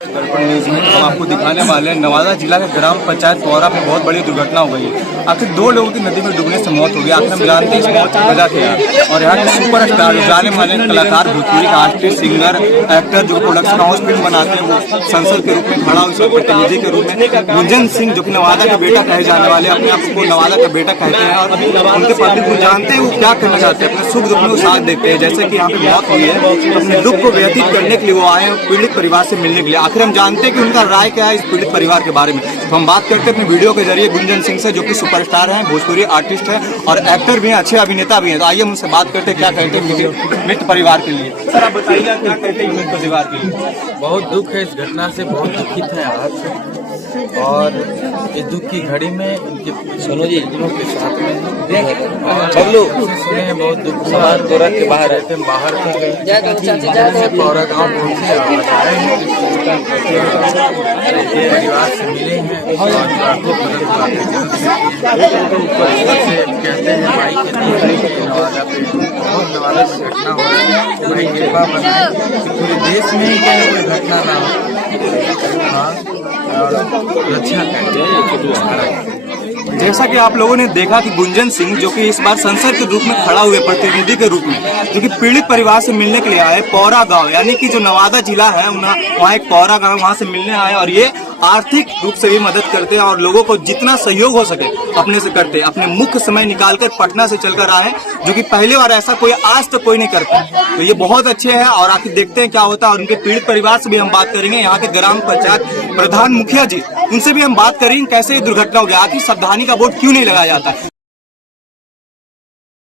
दर्पण न्यूज में हम आपको दिखाने वाले हैं नवादा जिला के ग्राम पंचायत पौरा में बहुत बड़ी दुर्घटना हो गई है। आखिर 2 लोगों की नदी में डूबने से मौत हो गई। आखिर हम जानते हैं इस मौत की वजह क्या है। और यहाँ के सुपर स्टार जाने माने कलाकार, भोजपुरी का आर्टिस्ट, सिंगर, एक्टर जो प्रोडक्शन हाउस फिल्म बनाते हैं, वो संसद के रूप में खड़ा हुआ प्रतिनिधि के रूप में गुंजन सिंह, जो कि नवादा का बेटा कहे जाने वाले, अपने आप को नवादा का बेटा कहते हैं और उनके पत्नी को जानते हैं वो क्या करना चाहते हैं, अपने सुख दुख में साथ देखते हैं। जैसे कि यहाँ पे मौत हुई है, अपने दुख को व्यतीत करने के लिए वो आए हैं पीड़ित परिवार से मिलने के लिए। आखिर हम जानते हैं कि उनका राय क्या है इस पीड़ित परिवार के बारे में। तो हम बात करते हैं अपने वीडियो के जरिए गुंजन सिंह से, जो कि सुपरस्टार हैं, भोजपुरी आर्टिस्ट है और एक्टर भी हैं, अच्छे अभिनेता भी हैं। तो आइए हम उनसे बात करते हैं क्या कहते हैं मृत परिवार के लिए। सर आप बताइए क्या कहते हैं मृत परिवार के लिए। बहुत दुख है इस घटना से, बहुत दुखित है आज। और इस दुख की घड़ी में इनके परिजनों के साथ में हैं, बहुत दुख के बाहर रहते हैं, बाहर से पौरा गाँव पहुँचे परिवार से मिले हैं और कहते हैं भाई के नवादा पे बहुत नवादा में घटना हो रही है। भाई कृपा बनाए कि पूरे देश में ही क्या कोई घटना ना हो और रक्षा करें। जैसा कि आप लोगों ने देखा कि गुंजन सिंह, जो कि इस बार संसद के रूप में खड़ा हुए प्रतिनिधि के रूप में, जो कि पीड़ित परिवार से मिलने के लिए आए पौरा गांव, यानी कि जो नवादा जिला है वहाँ एक पौरा गांव, वहाँ से मिलने आए और ये आर्थिक रूप से भी मदद करते हैं और लोगों को जितना सहयोग हो सके अपने से करते हैं। अपने मुख्य समय निकालकर पटना से चलकर आए, जो कि पहली बार ऐसा कोई आज तक कोई नहीं करता। तो ये बहुत अच्छे हैं और आखिर देखते हैं क्या होता है। और उनके पीड़ित परिवार से भी हम बात करेंगे, यहाँ के ग्राम पंचायत प्रधान मुखिया जी, उनसे भी हम बात करेंगे कैसे ये दुर्घटना हो गया, आखिर सावधानी का बोर्ड क्यों नहीं लगाया जाता है।